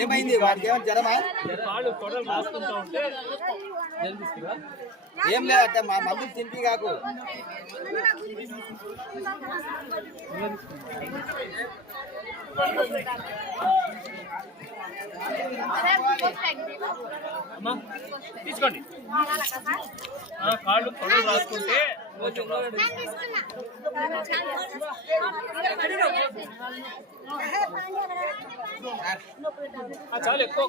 ఏమైంది వాడికి? ఏమైనా జ్వరమా? ఏం లేదట, మా మందులు తింపి కాకు. తీసుకోండి. కాళ్ళు పొడవు రాసుకుంటే చాలా ఎక్కువ